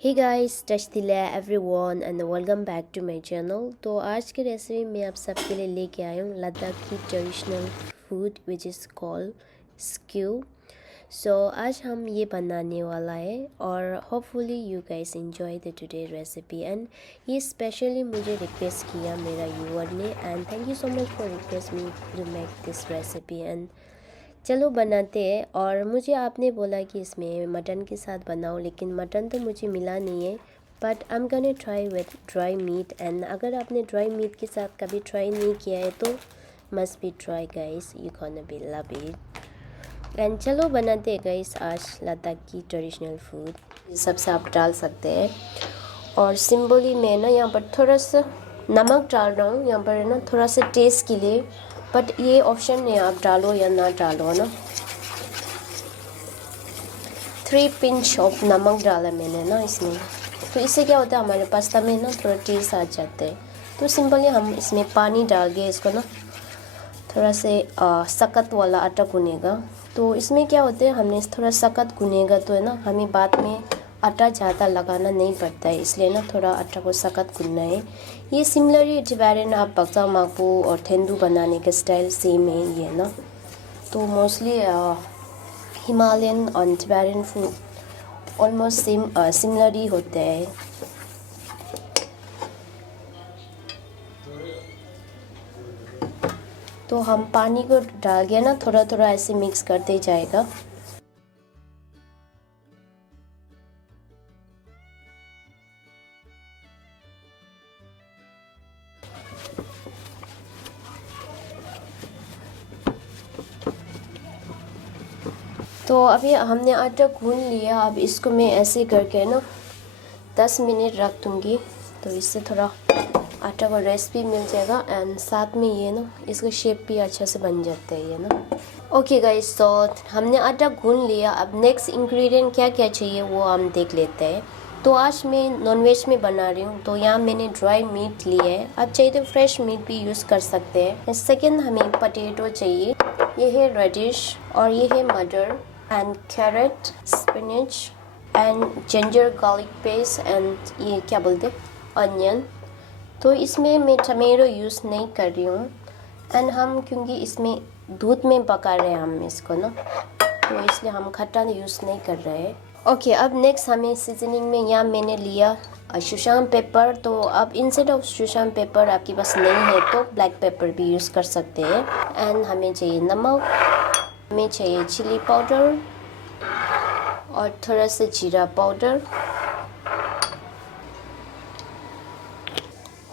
हे guys टचदिला everyone and welcome back to my channel. तो आज की रेसिपी मैं आप सबके लिए लेके आया हूँ लद्दाख की traditional food which is called skyu. So आज हम ये बनाने वाला है और hopefully you guys enjoy the today recipe. And ये स्पेशली मुझे रिक्वेस्ट किया मेरा व्यूअर ने, and thank you so much for request me to make this recipe. And चलो बनाते हैं। और मुझे आपने बोला कि इसमें मटन के साथ बनाओ, लेकिन मटन तो मुझे मिला नहीं है, but I am gonna try with dry meat. And अगर आपने ड्राई मीट के साथ कभी ट्राई नहीं किया है तो must be try guys, you gonna be love it. And चलो बनाते हैं गाइस आज लद्दाख की ट्रेडिशनल फूड। ये सबसे आप डाल सकते हैं। और सिंपली मैं ना यहाँ पर थोड़ा सा नमक डाल रहा हूँ यहाँ पर है ना, थोड़ा सा टेस्ट के लिए, बट ये ऑप्शन है, आप डालो या ना डालो ना। 3 पिंच ऑफ नमक डाला मैंने ना इसमें। तो इससे क्या होता है हमारे पास्ता में ना थोड़ा टेस्ट आ जाते हैं। तो सिंपली हम इसमें पानी डाल के इसको ना थोड़ा से सख्त वाला आटा गूनेगा। तो इसमें क्या होता है हमने थोड़ा सख्त गूनेगा तो है ना हमें बाद में आटा ज़्यादा लगाना नहीं पड़ता है, इसलिए ना थोड़ा आटा को सख्त गूनना है। ये सिमिलरली टिबेटन आप बक्सा माकू और थेंदू बनाने का स्टाइल सेम है ये ना। तो मोस्टली हिमालयन और टिबेटन फूड ऑलमोस्ट सिमिलर ही होते हैं। तो हम पानी को डाल के ना थोड़ा थोड़ा ऐसे मिक्स करते जाएगा। तो अभी हमने आटा गूंद लिया। अब इसको मैं ऐसे करके ना 10 मिनट रख दूँगी, तो इससे थोड़ा आटा को रेस्ट भी मिल जाएगा एंड साथ में ये ना इसका शेप भी अच्छा से बन जाता है ये ना। ओके गाइस, तो हमने आटा गूंद लिया। अब नेक्स्ट इंग्रेडिएंट क्या क्या चाहिए वो हम देख लेते हैं। तो आज मैं नॉनवेज में बना रही हूँ, तो यहाँ मैंने ड्राई मीट लिया है। आप चाहिए तो फ्रेश मीट भी यूज़ कर सकते हैं। सेकेंड हमें पोटैटो चाहिए, ये है रेडिश, और ये है मटर and carrot, spinach and ginger garlic paste and ये क्या बोलते अनियन। तो इसमें मैं टमेटो यूज़ नहीं कर रही हूँ, एंड हम क्योंकि इसमें दूध में पका रहे हैं हम इसको ना, तो इसलिए हम खट्टा यूज़ नहीं कर रहे हैं। ओके, अब नेक्स्ट हमें सीजनिंग में यहाँ मैंने लिया शुशान पेपर। तो अब इंस्टेड ऑफ शुशान पेपर आपके पास नहीं है तो ब्लैक पेपर भी यूज़ कर सकते हैं। एंड हमें चाहिए नमक, हमें चाहिए चिली पाउडर और थोड़ा सा जीरा पाउडर,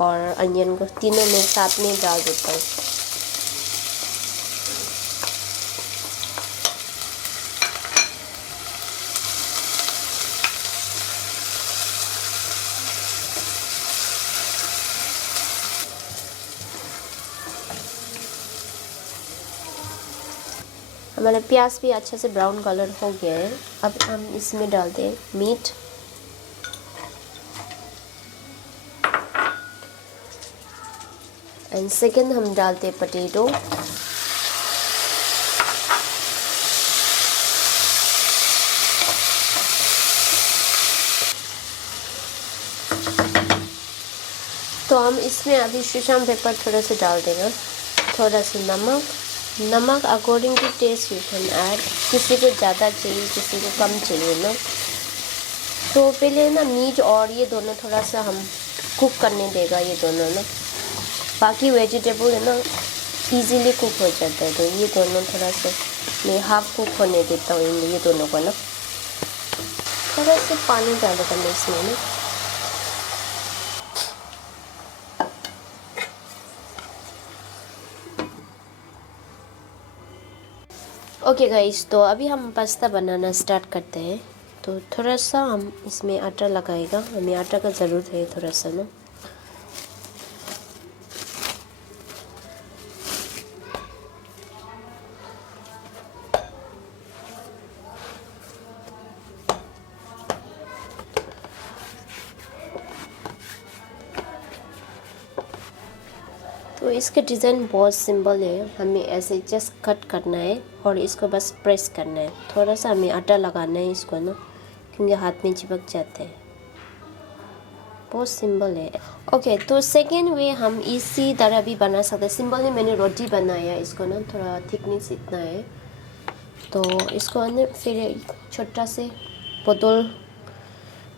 और अनियन को तीनों में साथ में डाल देता हूँ। हमारा प्याज भी अच्छे से ब्राउन कलर हो गया है। अब हम इसमें डालते हैं मीट, एंड सेकेंड हम डालते हैं पोटैटो, तो हम इसमें अभी शुशान पेपर थोड़ा सा डाल देगा, थोड़ा सा नमक according to taste you can add. किसी को ज़्यादा चाहिए किसी को कम चाहिए ना। तो पहले ना मीट और ये दोनों थोड़ा सा हम कुक करने देगा ये दोनों ना, बाकी वेजिटेबल है ना इजीली कुक हो जाता है। तो ये दोनों थोड़ा सा मैं हाफ कुक होने देता हूँ ये दोनों को ना। थोड़ा सा पानी डालेगा मैं इसमें ना। ओके गाइस, तो अभी हम पास्ता बनाना स्टार्ट करते हैं। तो थोड़ा सा हम इसमें आटा लगाएगा, हमें आटा का ज़रूरत है थोड़ा सा ना। तो इसका डिज़ाइन बहुत सिंपल है, हमें ऐसे जस्ट कट करना है और इसको बस प्रेस करना है। थोड़ा सा हमें आटा लगाना है इसको ना, क्योंकि हाथ में चिपक जाते हैं। बहुत सिंपल है। ओके, तो सेकेंड वे हम इसी तरह भी बना सकते हैं। सिंपल ही मैंने रोटी बनाया, इसको ना थोड़ा थिकनेस इतना है, तो इसको ना फिर छोटा से बोतल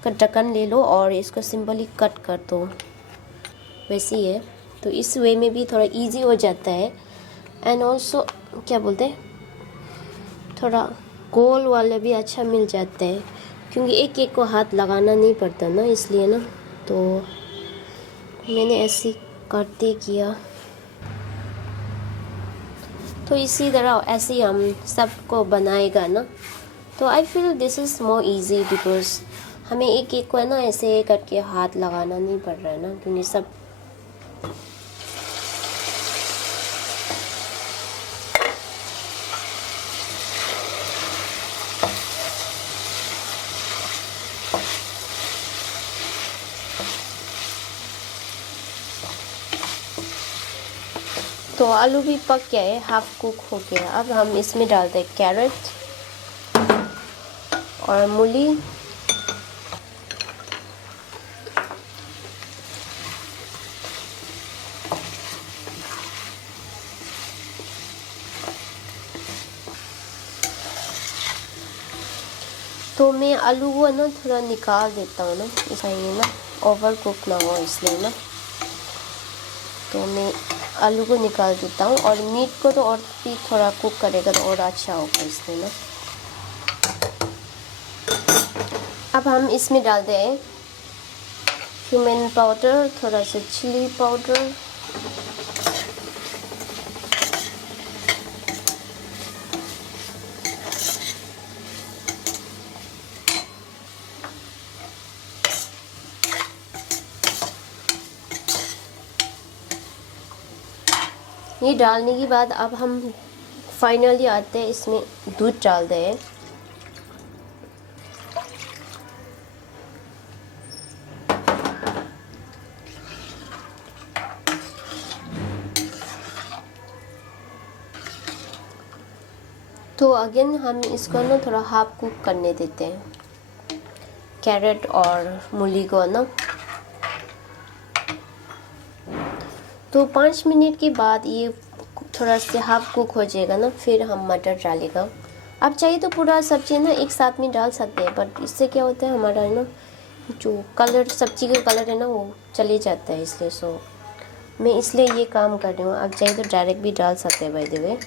का ढक्कन ले लो और इसको सिंपली कट कर दो, वैसे ही है। तो इस वे में भी थोड़ा इजी हो जाता है। एंड ऑल्सो क्या बोलते हैं, थोड़ा गोल वाले भी अच्छा मिल जाते हैं, क्योंकि एक एक को हाथ लगाना नहीं पड़ता ना, इसलिए ना। तो मैंने ऐसे करते किया, तो इसी तरह ऐसे ही हम सबको बनाएगा ना। तो I feel this is more easy because हमें एक एक को है ना ऐसे करके हाथ लगाना नहीं पड़ रहा है ना, क्योंकि सब तो आलू भी पक गया है, हाफ कुक हो गया। अब हम इसमें डालते हैं कैरेट और मूली, तो मैं आलू को ना थोड़ा निकाल देता हूँ ना, इसलिए ना ओवर कुक ना हो, इसलिए ना। तो मैं आलू को निकाल देता हूँ, और मीट को तो और भी थोड़ा कुक करेगा तो और अच्छा होगा, इसलिए ना। अब हम इसमें डालते हैं क्यूमिन पाउडर, थोड़ा सा चिली पाउडर, ये डालने के बाद अब हम फाइनली आते हैं, इसमें दूध डालते हैं। तो अगेन हम इसको ना थोड़ा हाफ कुक करने देते हैं, कैरेट और मूली को ना। तो 5 मिनट के बाद ये थोड़ा सा हाफ कुक हो जाएगा ना, फिर हम मटर डालेगा। आप चाहिए तो पूरा सब्जी ना एक साथ में डाल सकते हैं, बट इससे क्या होता है हमारा है ना जो कलर, सब्जी का कलर है ना वो चले जाता है, इसलिए सो मैं इसलिए ये काम कर रही हूँ। आप चाहे तो डायरेक्ट भी डाल सकते हैं बाय द वे।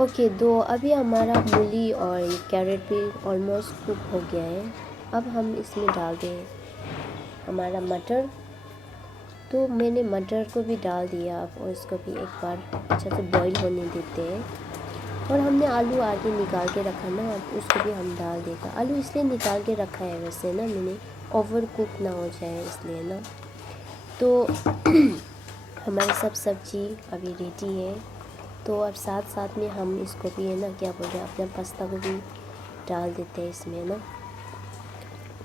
ओके, तो अभी हमारा मूली और कैरेट भी ऑलमोस्ट कुक हो गया है। अब हम इसमें डाल दें हमारा मटर। तो मैंने मटर को भी डाल दिया अब, और इसको भी एक बार अच्छा से बॉईल होने देते हैं। और हमने आलू आगे निकाल के रखा ना, अब उसको भी हम डाल देगा। आलू इसलिए निकाल के रखा है वैसे ना मैंने, ओवर कुक ना हो जाए इसलिए ना। तो हमारी सब सब्जी अभी रेडी है। तो अब साथ साथ में हम इसको भी है ना क्या बोलते हैं, अपना पास्ता को भी डाल देते हैं इसमें ना।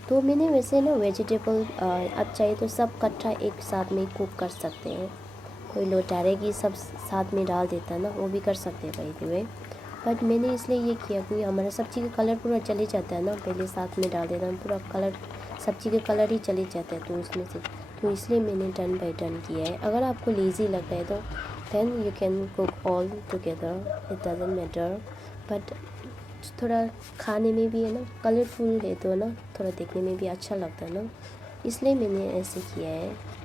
तो मैंने वैसे ना वेजिटेबल आप चाहिए तो सब इकट्ठा एक साथ में कुक कर सकते हैं। कोई लोग डायरेक्ट ही सब साथ में डाल देता है ना, वो भी कर सकते हैं बाय द वे। बट मैंने इसलिए ये किया क्योंकि हमारा सब्ज़ी का कलर पूरा चले जाता है ना, पहले साथ में डाल देता है पूरा कलर, सब्ज़ी का कलर ही चले जाता है तो उसमें से। तो इसलिए मैंने टर्न बाय टर्न किया है। अगर आपको लेज़ी लगता है तो then you can cook all together, it doesn't matter, but थोड़ा खाने में भी है ना कलरफुल है तो ना थोड़ा देखने में भी अच्छा लगता है ना, इसलिए मैंने ऐसे किया है।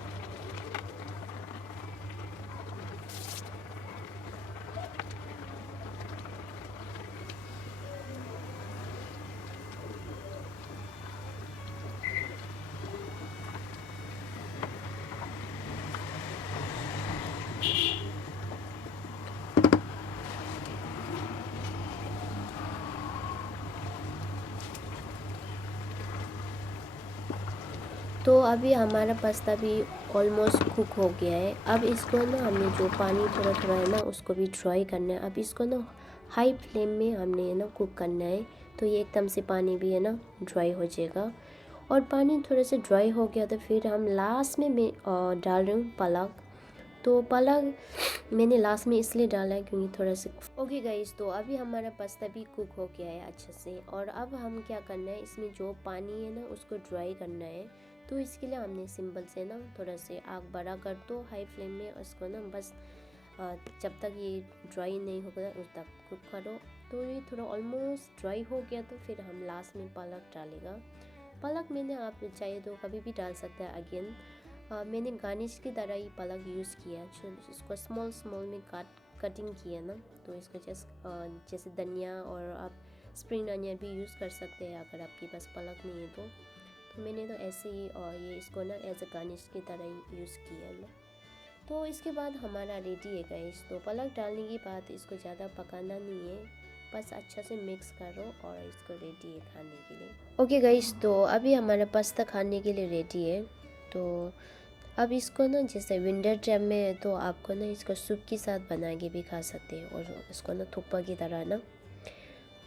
तो अभी हमारा पास्ता भी ऑलमोस्ट कुक हो गया है। अब इसको ना हमने जो पानी थोड़ा थोड़ा है ना उसको भी ड्राई करना है। अब इसको ना हाई फ्लेम में हमने है ना कुक करना है, तो ये एकदम से पानी भी है ना ड्राई हो जाएगा। और पानी थोड़ा से ड्राई हो गया तो फिर हम लास्ट में मैं डाल रही हूँ पालक। तो पालक मैंने लास्ट में इसलिए डाला है क्योंकि थोड़ा सा ओके गाइस, तो अभी हमारा पास्ता भी कुक हो गया है अच्छे से। और अब हम क्या करना है, इसमें जो पानी है ना उसको ड्राई करना है। तो इसके लिए हमने सिंपल से ना थोड़ा से आग बड़ा कर दो हाई फ्लेम में, उसको ना बस जब तक ये ड्राई नहीं होगा उस तक कुक करो। तो ये थोड़ा ऑलमोस्ट ड्राई हो गया तो फिर हम लास्ट में पालक डालेगा। पालक मैंने आप चाहिए तो कभी भी डाल सकते हैं अगेन। मैंने गार्निश की तरह ही पालक यूज़ किया, इसको स्मॉल स्मॉल में कटिंग किया ना। तो इसको जैसे धनिया और आप स्प्रिंग अनियन भी यूज़ कर सकते हैं अगर आपके पास पालक नहीं है तो मैंने तो ऐसे ही ये इसको ना एज अ गार्निश की तरह ही यूज़ किया ना। तो इसके बाद हमारा रेडी है गाइस। तो पालक डालने के बाद इसको ज़्यादा पकाना नहीं है, बस अच्छा से मिक्स करो और इसको रेडी है खाने के लिए। ओके गाइस, तो अभी हमारा पास्ता खाने के लिए रेडी है। तो अब इसको ना जैसे विंटर टाइम में तो आपको ना इसको सूप के साथ बना के भी खा सकते हैं और इसको ना थुप्पा की तरह ना।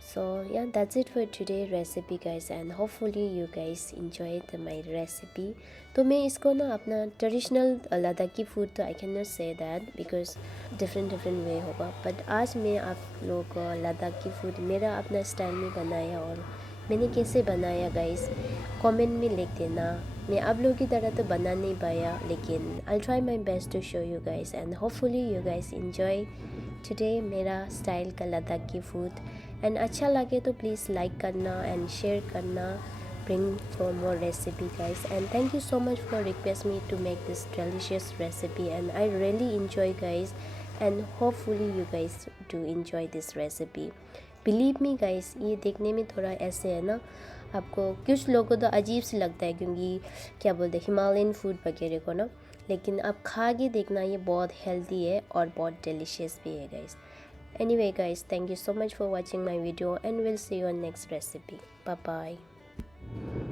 So yeah, that's it for today recipe guys, and hopefully you guys enjoyed my recipe. तो मैं इसको ना अपना ट्रेडिशनल लद्दाखी फूड तो I can not say that because different way होगा, बट आज मैं आप लोगों को लद्दाखी फूड मेरा अपना स्टाइल में बनाया और मैंने कैसे बनाया गाइस कमेंट में लिख देना। मैं आप लोगों की तरह तो बना नहीं पाया, लेकिन I try my best to show you guys and hopefully you guys enjoy today मेरा स्टाइल का लद्दाखी फूड। एंड अच्छा लगे तो प्लीज़ लाइक करना एंड शेयर करना। Bring for more recipe guys, and thank you so much for request me to make this delicious recipe, and I really enjoy guys, and hopefully you guys do enjoy this recipe. Believe me guys, ये देखने में थोड़ा ऐसे है ना, आपको कुछ लोगों को तो अजीब से लगता है क्योंकि क्या बोलते हैं हिमालयन फूड वगैरह को ना, लेकिन आप खा के देखना ये बहुत हेल्दी है और बहुत डिलीशियस भी है guys. Anyway guys, thank you so much for watching my video and we'll see you on next recipe. Bye bye.